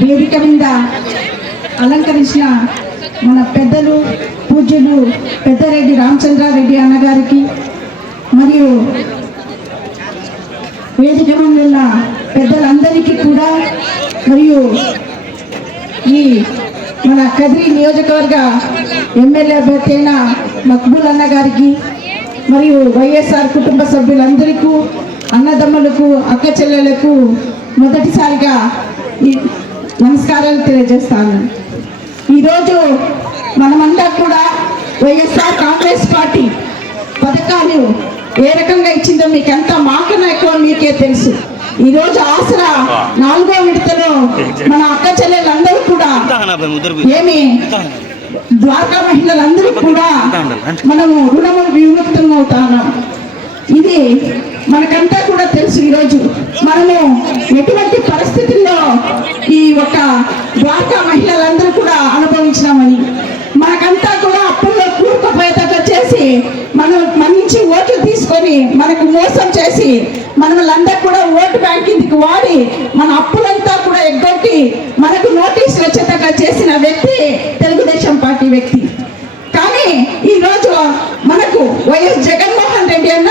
వేదిక మీద అలంకరించిన మన పెద్దలు పూజ్యులు పెద్దరెడ్డి రామచంద్రారెడ్డి అన్నగారికి మరియు వేదిక మీద ఉన్న పెద్దలందరికీ కూడా మరియు ఈ మన కదిరి నియోజకవర్గ ఎమ్మెల్యే అభ్యర్థి అయిన మక్బూల్ అన్న గారికి మరియు వైఎస్ఆర్ కుటుంబ సభ్యులందరికీ అన్నదమ్ములకు అక్క చెల్లెలకు మొదటిసారిగా ఈ నమస్కారాలు తెలియజేస్తాను. ఈరోజు మనమంతా కూడా వైఎస్ఆర్ కాంగ్రెస్ పార్టీ పథకాలు ఏ రకంగా ఇచ్చిందో మీకు ఎంత మాకన్నా ఎక్కువ మీకే తెలుసు. ఈ రోజు ఆసరా నాలుగో విడతలో మన అక్క చెల్లెలందరూ కూడా ఏమి ద్వారకా మహిళలందరూ కూడా మనము రుణము విముక్తం అవుతాము. ఇది మనకంతా కూడా తెలుసు ఈరోజు. మనము ఎటువంటి పరిస్థితుల్లో ఒక ద్వారకా మహిళలందరూ కూడా అనుభవించినామని. మనకంతా కూడా అప్పుల్లో కూరుకుపోయేటట్లు చేసి మనం మన నుంచి ఓట్లు తీసుకొని మనకు మోసం చేసి మనల్ందరూ కూడా ఓటు బ్యాంక్ కిందికి వాడి మన అప్పులంతా కూడా ఎగ్గొట్టి మనకు నోటీసులు వచ్చేటట్లు చేసిన వ్యక్తి తెలుగుదేశం పార్టీ వ్యక్తి. కానీ ఈ రోజు మనకు వైఎస్ జగన్మోహన్ రెడ్డి అన్న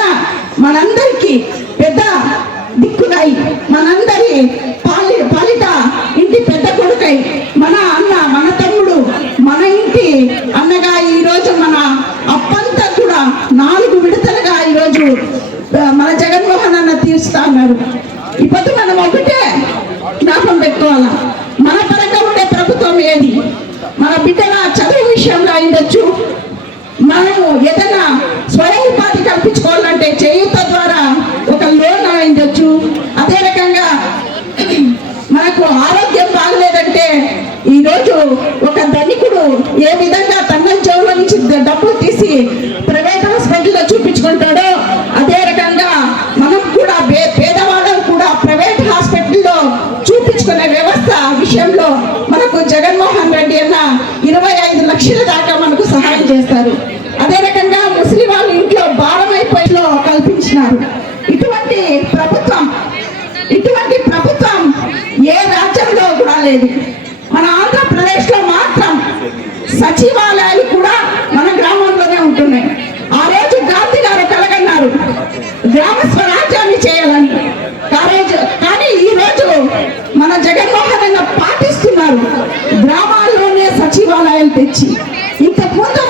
మనందరికీ పెద్ద దిక్కునై మనందరి పాలి పాలిట ఇంటి పెద్ద కొడుకై మన అన్న మన తమ్ముడు మన ఇంటి అన్నగా ఈ రోజు మన అప్పంతా కూడా నాలుగు విడతలుగా ఈ రోజు ఆ, మన జగన్మోహన్ అన్న తీరుస్తా ఈ పొద్దు మనం ఒకటే జ్ఞాపం పెట్టుకోవాలా. మన పరంగా ఉండే ప్రభుత్వం ఏది? మన బిడ్డల చదువు విషయంలో అయిండొచ్చు. మనము ఏదైనా స్వయం ఉపాధి కల్పించు విషయంలో మనకు జగన్మోహన్ రెడ్డి అన్న ఇరవై ఐదు లక్షల దాకా మనకు సహాయం చేస్తారు. అదే రకంగా ముస్లిం వాళ్ళ ఇంట్లో భారమైపోయిలో కల్పించినారు. ఇటువంటి ప్రభుత్వం ఇటువంటి ప్రభుత్వం ఏ రాజ్యంలో కూడా లేదు మన ఆంధ్రప్రదేశ్లో మాత్రం సచివాలయాలు కూడా పూర్వాలయం తెచ్చి ఇంత పూర్వ